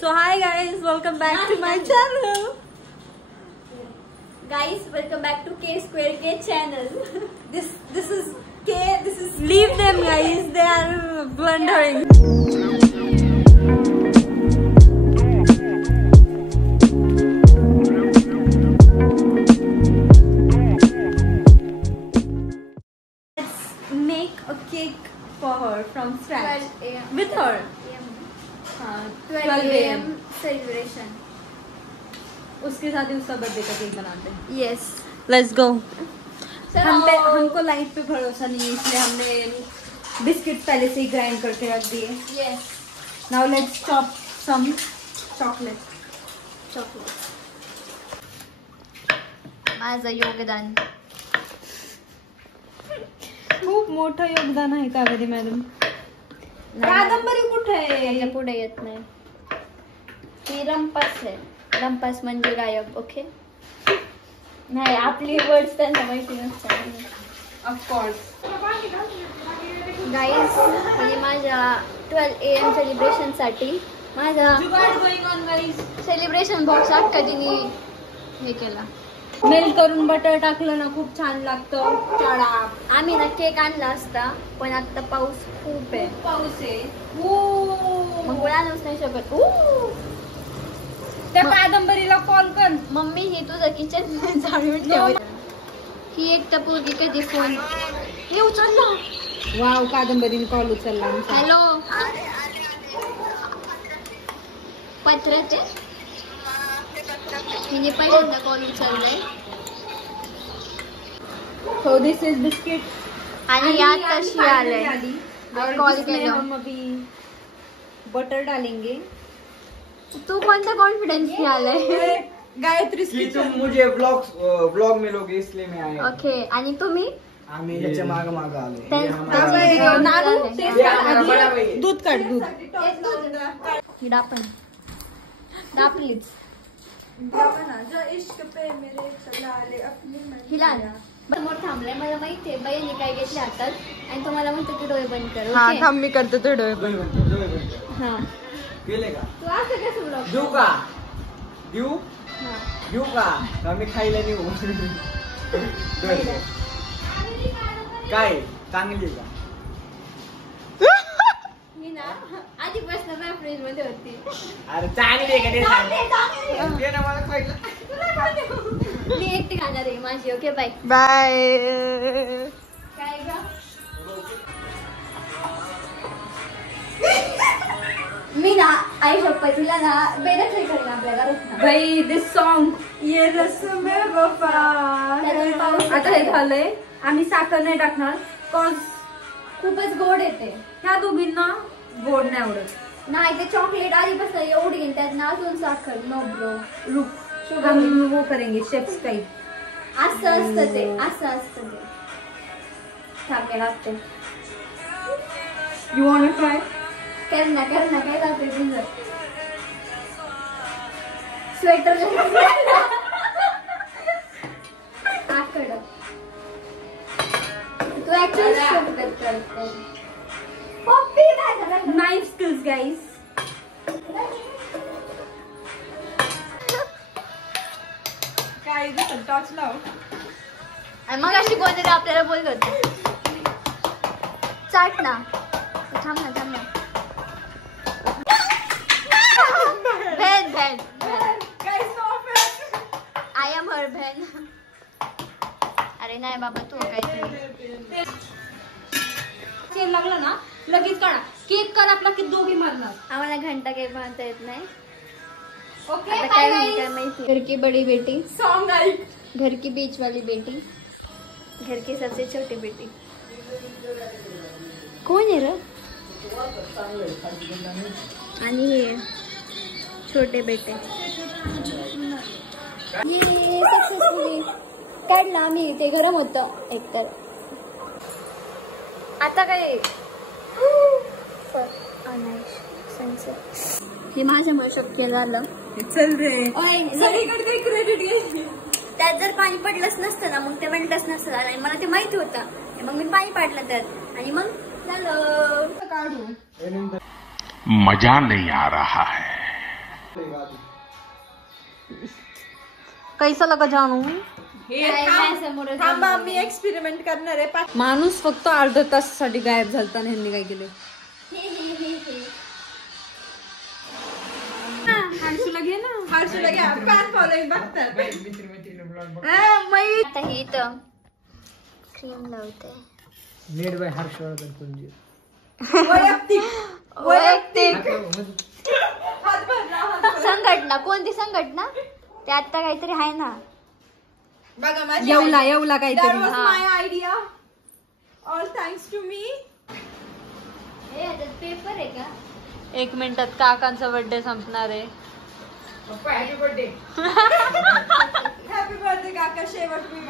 So hi guys, welcome back to my channel. Guys, welcome back to K Square K channel. This is K. This is leave them guys. They are blundering. Let's make a cake for her from scratch 12 AM. with her. 12 AM celebration. उसके साथ ही उसका birthday का cake बनाते हैं. Yes. Let's go. हमको So light पे भरोसा नहीं है, इसलिए हमने बिस्किट पहले से ही ग्राइंड करके रख दिए. yes, Now let's chop some chocolate. chocolate. माझं योगदान. खूप मोठं योगदान आहे कावेरी मॅडम. कादंबरी कुठे आहे? त्याच्या पुढे येत नाही. ही रंपास आहे. रंपास म्हणजे गायब. ओके. नाही, आपली वर्ड्स त्यांना माहिती नसतात. ऑफकोर्स. गाईज, म्हणजे माझ्या 12 AM सेलिब्रेशन साठी माझा सेलिब्रेशन बॉक्स अख्खा तिने हे केला. मेल्ट करून बटर टाकलं ना खूप छान लागतं. चाडा. आम्ही ना केक आणला असता, पण आता पाऊस खूप आहे. पाऊस आहे. मग आणूच नाही शकत. त्या कादंबरीला कॉल कर. मम्मी, ही तुझं किचन झाडून ठेव. ही एक तर पोरगी कधी फोन हे उचलला. वाव, कादंबरीने कॉल उचलला आमचा. हॅलो, पत्राचे हिने पहिल्यांदा call उचललाय. So this is biscuit. आणि यात तशी आलंय. और कॉल इसमें केलं. हम अभी बटर डालेंगे. तू कोणत्या कॉन्फिडन्स ने आलाय? गायत्री कि तुम मुझे व्लॉग मिलोगे इसलिए मैं आया. ओके. आणि तुम्ही आम्ही ह्याच्या माग माग आलोय. दूध काढ. दूध ही डापण डापलीच हिला समोर थांबलाय. मला माहितीये बाईने काय घेतले हातात आणि तुम्हाला म्हणतो की डोळे बंद कर. हा, ओके? थांब मी करते तो डोळे पण. हा. गेले का? तू असं कसं ब्लॉग? देऊ का? देऊ हा. देऊ का मी खायला देऊ? काय चांगली आहे का? मी ना आधीपासून माझ्या फ्रीज मध्ये होती. अरे चांगली आहे का ते सांग. दे ना मला खायला. मी एकटी खाणार आहे माझी. Okay, bye. बाय. काय ग? मी ना आई शपथीला ना बेडच हे करेन आपल्या घरात. भाई दिस सॉन्ग ये रस्म वफा. आता हे झालंय. आम्ही साखर नाही टाकणार. कॉज खूपच गोड येते. ह्या दोघींना गोड नाही आवडत. नाही, ते चॉकलेट आधीपासून एवढी आणि त्यात ना अजून साखर. No bro. रुक, हम वो करेंगे शेफ स्टाइल. असं असतं ते. असं असतं ते. थांबे लागते. You want to try? कर ना काय लागते तुझं स्वेटर आकड. तू ऍक्च्युअली पप्पी काय नाईफ स्किल्स गाईज. काय दिसत टॉर्च लाव. मग अशी कोणतरी आपल्याला बोलत होते. चाट ना. थांब ना. बहन आय एम हर बहन. अरे नाही बाबा, तू काय सेल लागला ना लगेच काढा. केक कर आपला की दोघी मारणार. आम्हाला घंटा काही बांधता येत नाही. ओके, आता काय होईल काय माहिती. घर की बड़ी बेटी, सॉन्ग आई. घर की बीच वाली बेटी, घर की सबसे छोटी बेटी. कोण आहे र? आणि हे छोटे बेटे. ये सक्सेसफुली काढला आम्ही. ते गरम होतं एकतर. आता काय हे माझ्यामुळे शक्य झालं. चल रे. सगळीकडे क्रेडिट घे. त्यात जर पाणी पडलंच नसतं ना, मग ते मेल्टच नसतं झालं. आणि मला ते माहिती होतं. मग मी पाणी पाडलं त्यात आणि मग झालं. काढू. मजा नहीं आ रहा है. कैसा लगा जानू? थांबा मी एक्सपेरिमेंट करणार आहे. माणूस फक्त अर्धा तासासाठी गायब झालता आणि ह्यांनी काय केले? हर्षूला घे ना. हर्षूला घ्या. फॅन फॉलोइंग बघतात. आता ही इथं क्रीम लावते. मेड बाय हर्षवर्धन कुंजी. वैयक्तिक संघटना. कोणती संघटना? ते आता काहीतरी आहे ना बघा माझी येवला काहीतरी. That was my idea. All thanks to me. Paper आहे का? 1 मिनिटात काकांचा बर्थडे संपणार आहे. Happy birthday. हॅपी बर्थडे काका. शेवट मी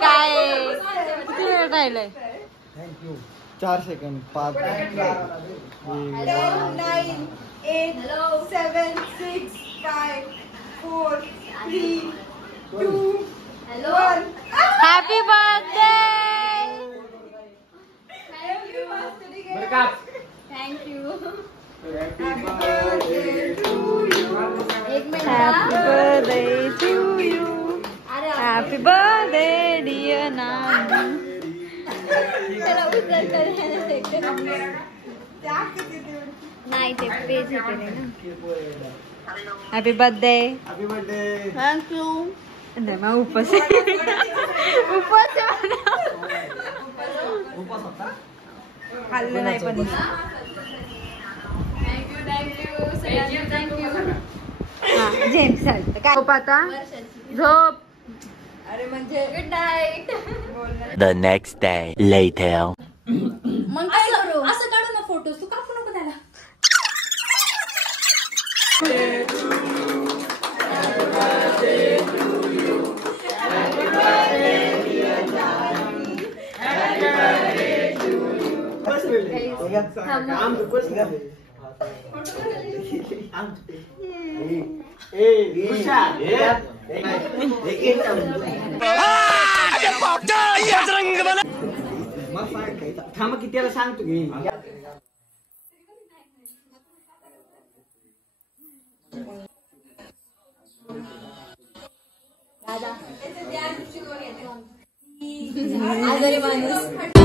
काय किती वेळ राहिलंय? Thank you. 4 second. 5 10, 9, 8, 7, 6, 5, 4, 3, 2, 1. Happy birthday. Thank you. एक minute. Happy birthday to you. Happy birthday dear Nanu. त्याला उचल नाही ते पेज होते ना. Happy birthday. Happy birthday. Thank you. नाही मग उपवास खाल्लं नाही पण. जेम्स चालतं काय झोप आता. झोप. अरे म्हणजे good night. The next day later. मग काय करू? असं काढू ना फोटो. तू कापू नको त्याला. थांब की त्याला सांगतो की आजारी माणूस.